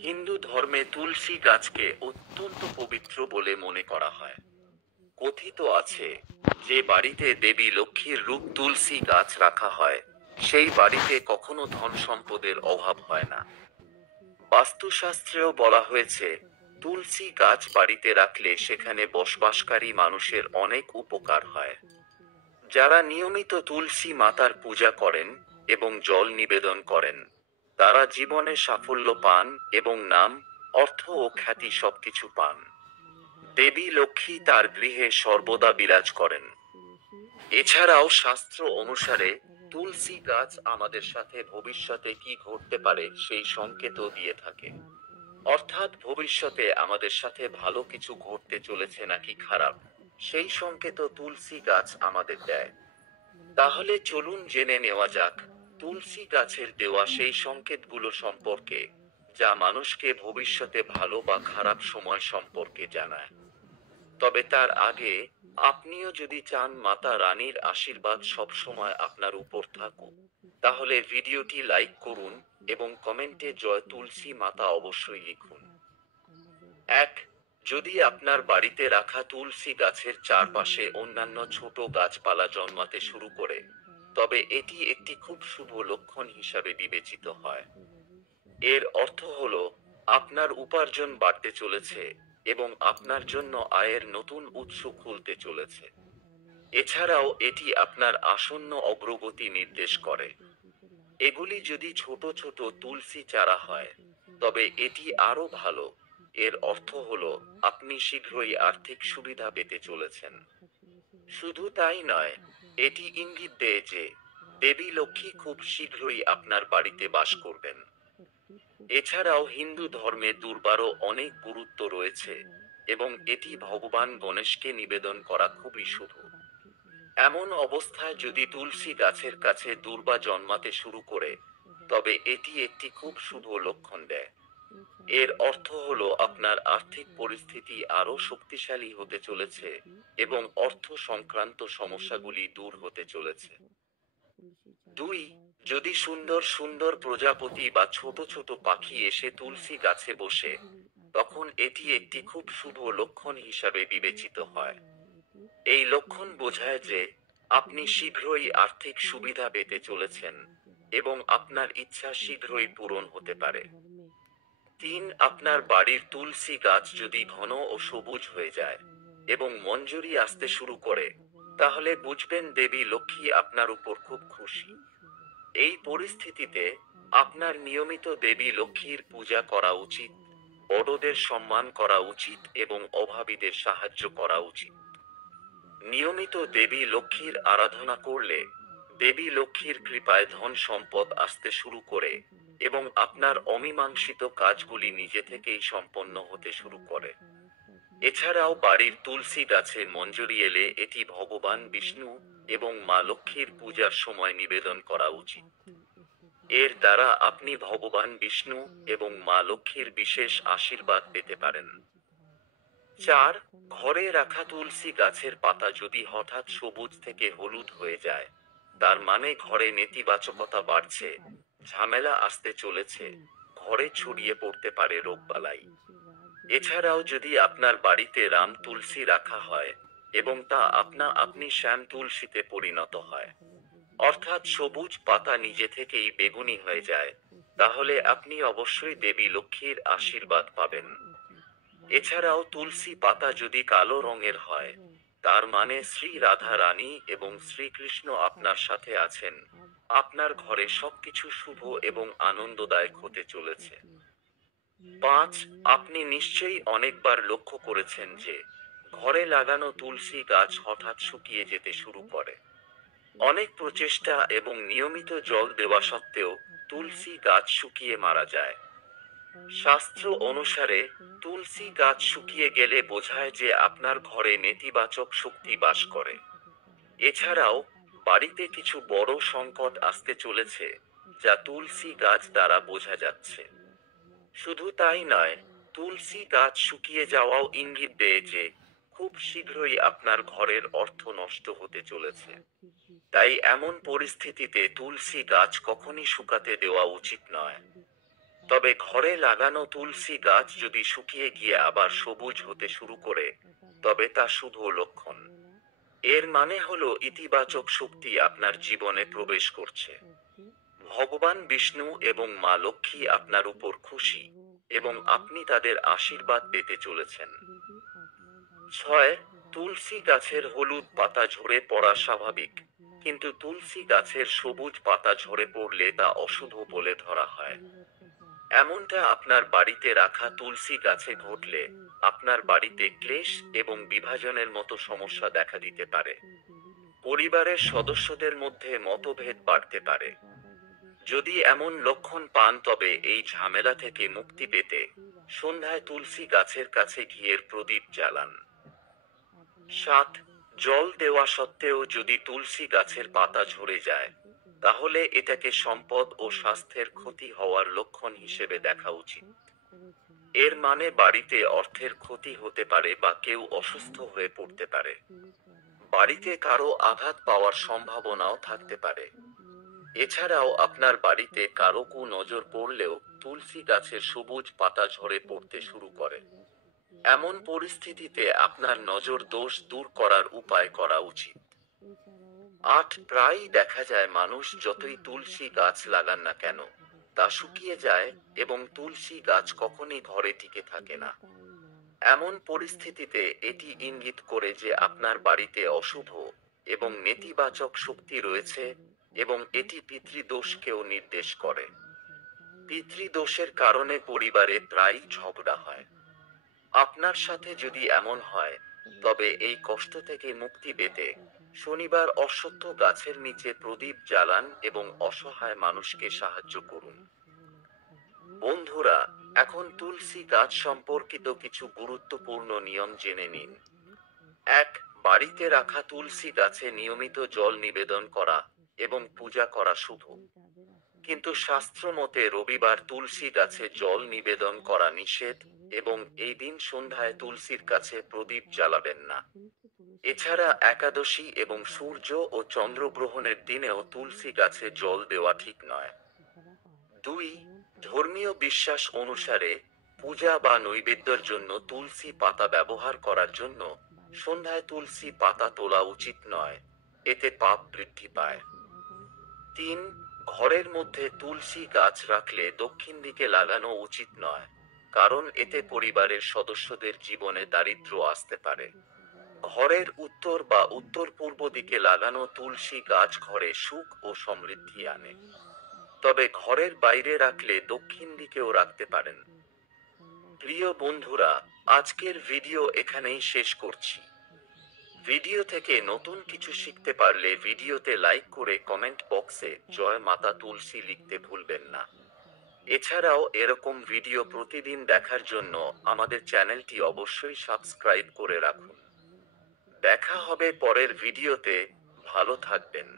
হিন্দু ধর্মে তুলসী গাছকে অত্যন্ত পবিত্র বলে মনে করা হয়। কথিত আছে, যে বাড়িতে দেবী লক্ষ্মীর রূপ তুলসী গাছ রাখা হয়, সেই বাড়িতে কখনো ধন সম্পদের অভাব হয় না। বাস্তুশাস্ত্রেও বলা হয়েছে, তুলসী গাছ বাড়িতে রাখলে সেখানে বসবাসকারী মানুষের অনেক উপকার হয়। যারা নিয়মিত তুলসী মাতার পূজা করেন এবং জল নিবেদন করেন, তারা জীবনে সাফল্য পান এবং নাম, অর্থ ও খ্যাতি সবকিছু পান। দেবী লক্ষ্মী তার গৃহে সর্বদা বিরাজ করেন। এছাড়াও শাস্ত্র অনুসারে তুলসী গাছ আমাদের সাথে ভবিষ্যতে কি ঘটতে পারে সেই সংকেতও দিয়ে থাকে। অর্থাৎ ভবিষ্যতে আমাদের সাথে ভালো কিছু ঘটতে চলেছে নাকি খারাপ, সেই সংকেত তুলসী গাছ আমাদের দেয়। তাহলে চলুন জেনে নেওয়া যাক তুলসী গাছের দেওয়া সেই সংকেতগুলো সম্পর্কে, যা মানুষকে ভবিষ্যতে ভালো বা খারাপ সময় সম্পর্কে জানায়। তবে তার আগে, আপনিও যদি চান মাতা রানীর আশীর্বাদ সব সময় আপনার উপর থাকুক, তাহলে ভিডিওটি লাইক করুন এবং কমেন্টে জয় তুলসী মাতা অবশ্যই লিখুন। 1. যদি আপনার বাড়িতে রাখা তুলসী গাছের চারপাশে অন্যান্য ছোট গাছপালা জন্মাতে শুরু করে, তবে এটি একটি খুব শুভ লক্ষণ হিসাবে বিবেচিত হয়। এর অর্থ হলো, আপনার উপার্জন বাড়তে চলেছে এবং আপনার জন্য আয়ের নতুন উৎস খুলতে চলেছে। এছাড়াও এটি আপনার আসন্ন অগ্রগতি নির্দেশ করে। এগুলি যদি ছোট ছোট তুলসী চারা হয়, তবে এটি আরো ভালো। এর অর্থ হলো, আপনি শীঘ্রই আর্থিক সুবিধা পেতে চলেছেন। শুধু তাই নয়, এটি ইঙ্গিত দেয় যে দেবী লক্ষ্মী খুব শীঘ্রই আপনার বাড়িতে বাস করবেন। এছাড়াও হিন্দু ধর্মে দুর্বারও অনেক গুরুত্ব রয়েছে এবং এটি ভগবান গণেশকে নিবেদন করা খুবই শুভ। এমন অবস্থায় যদি তুলসী গাছের কাছে দুর্বা জন্মাতে শুরু করে, তবে এটি একটি খুব শুভ লক্ষণ দেয়। এর অর্থ হলো আপনার আর্থিক পরিস্থিতি আরো শক্তিশালী হতে চলেছে এবং অর্থ সংক্রান্ত সমস্যাগুলি দূর হতে চলেছে। 2. যদি সুন্দর সুন্দর প্রজাপতি বা ছোট ছোট পাখি এসে তুলসী গাছে বসে, তখন এটি একটি খুব শুভ লক্ষণ হিসাবে বিবেচিত হয়। এই লক্ষণ বোঝায় যে আপনি শীঘ্রই আর্থিক সুবিধা পেতে চলেছেন এবং আপনার ইচ্ছা শীঘ্রই পূরণ হতে পারে। 3. আপনার বাড়ির তুলসী গাছ যদি ঘন ও সবুজ হয়ে যায় এবং মঞ্জুরি আসতে শুরু করে, তাহলে বুঝবেন দেবী লক্ষ্মী আপনার উপর খুব খুশি। এই পরিস্থিতিতে আপনার নিয়মিত দেবী লক্ষ্মীর পূজা করা উচিত, বড়দের সম্মান করা উচিত এবং অভাবীদের সাহায্য করা উচিত। নিয়মিত দেবী লক্ষ্মীর আরাধনা করলে দেবী লক্ষ্মীর কৃপায় ধন সম্পদ আসতে শুরু করে এবং আপনার অমীমাংসিত কাজগুলি নিজে থেকেই সম্পন্ন হতে শুরু করে। এছাড়াও বাড়ির তুলসী গাছে মঞ্জুরি এলে এটি ভগবান বিষ্ণু এবং মা লক্ষ্মীর পূজার সময় নিবেদন করা উচিত। এর দ্বারা আপনি ভগবান বিষ্ণু এবং মা লক্ষ্মীর বিশেষ আশীর্বাদ পেতে পারেন। 4. ঘরে রাখা তুলসী গাছের পাতা যদি হঠাৎ সবুজ থেকে হলুদ হয়ে যায়, তার মানে ঘরে নেতিবাচকতা বাড়ছে, ঝামেলা আসতে চলেছে, ঘরে ছড়িয়ে পড়তে পারে রোগবালাই। এছাড়াও যদি আপনার বাড়িতে রাম তুলসী রাখা হয় এবং তা আপনা আপনি শ্যাম তুলসীতে পরিণত হয়, অর্থাৎ সবুজ পাতা নিজে থেকেই বেগুনি হয়ে যায়, তাহলে আপনি অবশ্যই দেবী লক্ষ্মীর আশীর্বাদ পাবেন। এছাড়াও তুলসী পাতা যদি কালো রঙের হয়, তার মানে শ্রী রাধা রানী এবং শ্রীকৃষ্ণ আপনার সাথে আছেন, আপনার ঘরে সবকিছু শুভ এবং আনন্দদায়ক হতে চলেছে। 5. আপনি নিশ্চয়ই অনেকবার লক্ষ্য করেছেন যে ঘরে লাগানো তুলসী গাছ হঠাৎ শুকিয়ে যেতে শুরু করে। অনেক প্রচেষ্টা এবং নিয়মিত জল দেওয়া সত্ত্বেও তুলসী গাছ শুকিয়ে মারা যায়। শাস্ত্র অনুসারে তুলসী গাছ শুকিয়ে গেলে বোঝায় যে আপনার ঘরে নেতিবাচক শক্তি বাস করে। এছাড়াও বাড়িতে কিছু বড় সংকট আসতে চলেছে, যা তুলসী গাছ দ্বারা বোঝা যাচ্ছে। শুধু তাই নয়, তুলসী গাছ শুকিয়ে যাওয়াও ইঙ্গিত দেয় যে খুব শীঘ্রই আপনার ঘরের অর্থ নষ্ট হতে চলেছে। তাই এমন পরিস্থিতিতে তুলসী গাছ কখনই শুকাতে দেওয়া উচিত নয়। তবে ঘরে লাগানো তুলসী গাছ যদি শুকিয়ে গিয়ে আবার সবুজ হতে শুরু করে, তবে তা শুভ লক্ষণ। এর মানে হলো ইতিবাচক শক্তি আপনার জীবনে প্রবেশ করছে। ভগবান বিষ্ণু এবং মা লক্ষ্মী আপনার উপর খুশি, এবং আপনি তাদের আশীর্বাদ পেতে চলেছেন। 6. তুলসী গাছের হলুদ পাতা ঝরে পড়া স্বাভাবিক, কিন্তু তুলসী গাছের সবুজ পাতা ঝরে পড়লে তা অশুভ বলে ধরা হয়। এমনটা আপনার বাড়িতে রাখা তুলসী গাছে ঘটলে আপনার বাড়িতে ক্লেশ এবং বিভাজনের মতো সমস্যা দেখা দিতে পারে। পরিবারের সদস্যদের মধ্যে মতভেদ বাড়তে পারে। যদি এমন লক্ষণ পান তবে এই ঝামেলা থেকে মুক্তি পেতে সন্ধ্যায় তুলসী গাছের কাছে ঘিয়ের প্রদীপ জ্বালান। 7. জল দেওয়া সত্ত্বেও যদি তুলসী গাছের পাতা ঝরে যায়, তাহলে এটাকে সম্পদ ও স্বাস্থ্যের ক্ষতি হওয়ার লক্ষণ হিসেবে দেখা উচিত। এর মানে বাড়িতে অর্থের ক্ষতি হতে পারে বা কেউ অসুস্থ হয়ে পড়তে পারে। বাড়িতে কারো আঘাত পাওয়ার সম্ভাবনাও থাকতে পারে। এছাড়াও আপনার বাড়িতে কারো নজর পড়লেও তুলসী গাছের সবুজ পাতা ঝরে পড়তে শুরু করে। এমন পরিস্থিতিতে আপনার নজর দোষ দূর করার উপায় করা উচিত। 8. প্রায়ই দেখা যায় মানুষ যতই তুলসী গাছ লাগান না কেন, তা শুকিয়ে যায় এবং তুলসী গাছ কখনই ঘরে টিকে থাকে না। এমন পরিস্থিতিতে এটি ইঙ্গিত করে যে আপনার বাড়িতে অশুভ এবং নেতিবাচক শক্তি রয়েছে, এবং এটি পিতৃদোষকেও নির্দেশ করে। পিতৃদোষের কারণে পরিবারে প্রায়ই ঝগড়া হয়। আপনার সাথে যদি এমন হয়, তবে এই কষ্ট থেকে মুক্তি পেতে শনিবার অশ্বত্থ গাছের নিচে প্রদীপ জ্বালান এবং অসহায় মানুষকে সাহায্য করুন। বন্ধুরা, এখন তুলসী গাছ সম্পর্কিত কিছু গুরুত্বপূর্ণ নিয়ম জেনে নিন। 1. বাড়িতে রাখা তুলসী গাছে নিয়মিত জল নিবেদন করা এবং পূজা করা শুভ, কিন্তু শাস্ত্র মতে রবিবার তুলসী গাছে জল নিবেদন করা নিষেধ, এবং এই দিন সন্ধ্যায় তুলসীর কাছে প্রদীপ জ্বালাবেন না। এছাড়া একাদশী এবং সূর্য ও চন্দ্রগ্রহণের দিনেও তুলসী গাছে জল দেওয়া ঠিক নয়। 2. ধর্মীয় বিশ্বাস অনুসারে পূজা বা নৈবেদ্যের জন্য তুলসী পাতা ব্যবহার করার জন্য সন্ধ্যায় তুলসী পাতা তোলা উচিত নয়, এতে পাপ বৃদ্ধি পায়। 3. ঘরের মধ্যে তুলসী গাছ রাখলে দক্ষিণ দিকে লাগানো উচিত নয়, কারণ এতে পরিবারের সদস্যদের জীবনে দারিদ্র্য আসতে পারে। ঘরের উত্তর বা উত্তর পূর্ব দিকে লাগানো তুলসী গাছ ঘরে সুখ ও সমৃদ্ধি আনে। তবে ঘরের বাইরে রাখলে দক্ষিণ দিকেও রাখতে পারেন। প্রিয় বন্ধুরা, আজকের ভিডিও এখানেই শেষ করছি। ভিডিও থেকে নতুন কিছু শিখতে পারলে ভিডিওতে লাইক করে কমেন্ট বক্সে জয় মাতা তুলসী লিখতে ভুলবেন না। এছাড়াও এরকম ভিডিও প্রতিদিন দেখার জন্য আমাদের চ্যানেলটি অবশ্যই সাবস্ক্রাইব করে রাখুন। দেখা হবে পরের ভিডিওতে। ভালো থাকবেন।